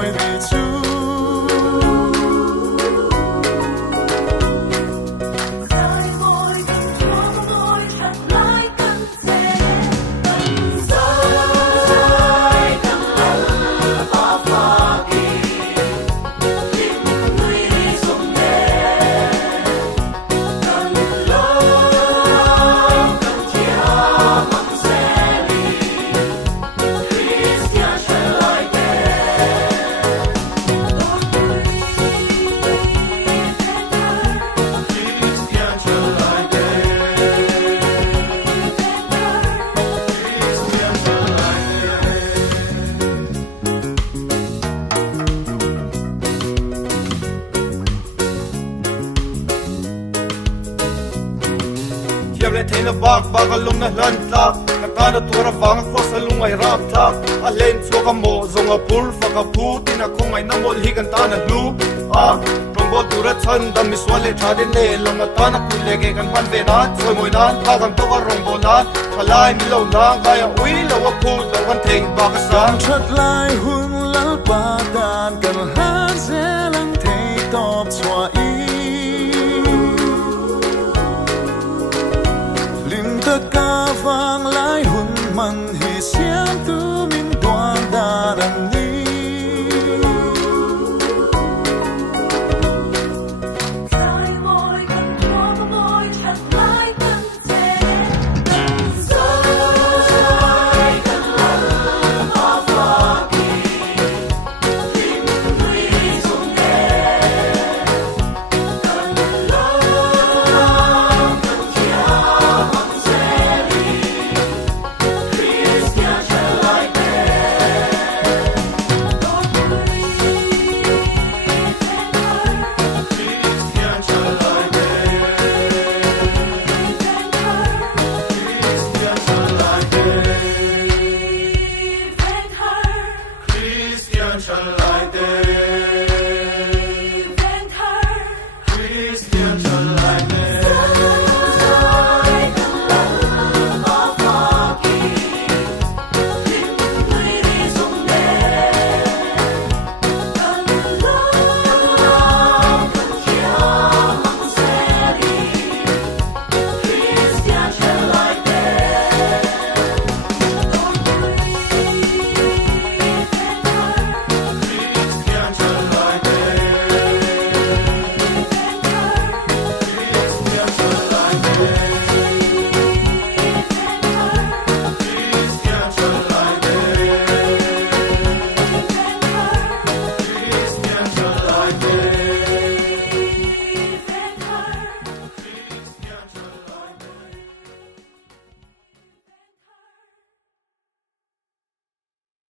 môi vì Chúa. Bak alum na lanta katana tura vang ko sa lungay rapta alen so ka mo zonga pul fa ka puti na kung ay namol higan ta na lu rombo tura chan da miswale thade ne lama ta na kulege kan pan ve na choi moi na ta kan to ka rombo na thalai mi lo na ga ya ui lo wa pu lo kan theng ba ka sang chat lai hun lal pa dan kan han se lang thei top chwa i ca vang lai hun man hi siam tu min đoan da ran li khai môi kan thua môi chặt lai kan te sai kan lal ma pha ki kim lui sung de kan lo kan chia Țhalaite